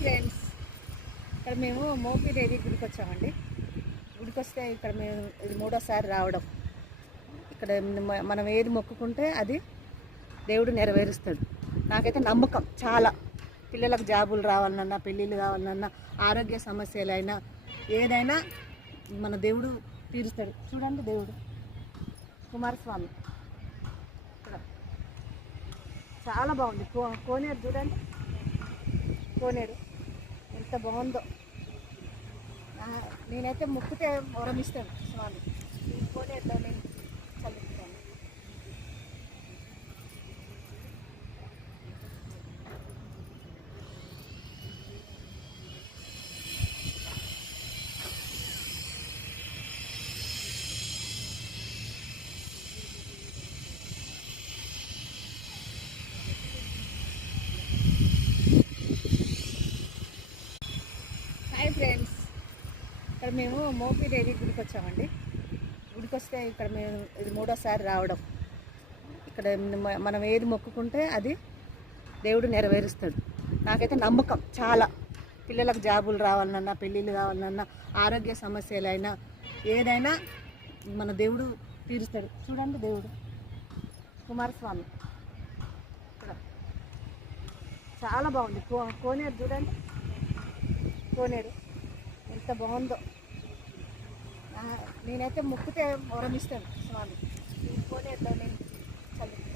Friends, ఇక్కడ మేము మోపిదేవి గుడికి వచ్చామండి. గుడికి వస్తే ఇక్కడ మేము ఇది మూడోసారి రావడం. ఇక్కడ మనం ఏది మొక్కుకుంటే అది దేవుడు నెరవేరుస్తాడు. నాకైతే నమ్మకం చాలా. పిల్లలకు జాబులు రావాలన్నా, పెళ్ళిళ్ళు కావాలన్నా, ఆరోగ్య సమస్యలైనా ఏదైనా మన దేవుడు తీరుస్తాడు. చూడండి, దేవుడు కుమారస్వామి ఇక్కడ చాలా బాగుంది. కోనేరు చూడండి, కోనేరు ఎంత బాగుందో. నేనైతే మొక్కితే వరం ఇస్తాను స్వామి. ఈ కోనేరులో నేను చల్లుతాను. హాయ్ ఫ్రెండ్స్, ఇక్కడ మేము మోపిదేవి గుడికి వచ్చామండి. గుడికి వస్తే ఇక్కడ మేము ఇది మూడోసారి రావడం. ఇక్కడ మనం ఏది మొక్కుకుంటే అది దేవుడు నెరవేరుస్తాడు. నాకైతే నమ్మకం చాలా. పిల్లలకు జాబులు రావాలన్నా, పెళ్ళిళ్ళు కావాలన్నా, ఆరోగ్య సమస్యలైనా ఏదైనా మన దేవుడు తీరుస్తాడు. చూడండి, దేవుడు కుమారస్వామి ఇక్కడ చాలా బాగుంది. కోనేరు చూడండి, కోనేరు ఎంత బాగుందో. నేనైతే మొక్కితే వరం ఇస్తాను స్వామి. ఈ కోనేరులో నేను చల్లుతాను.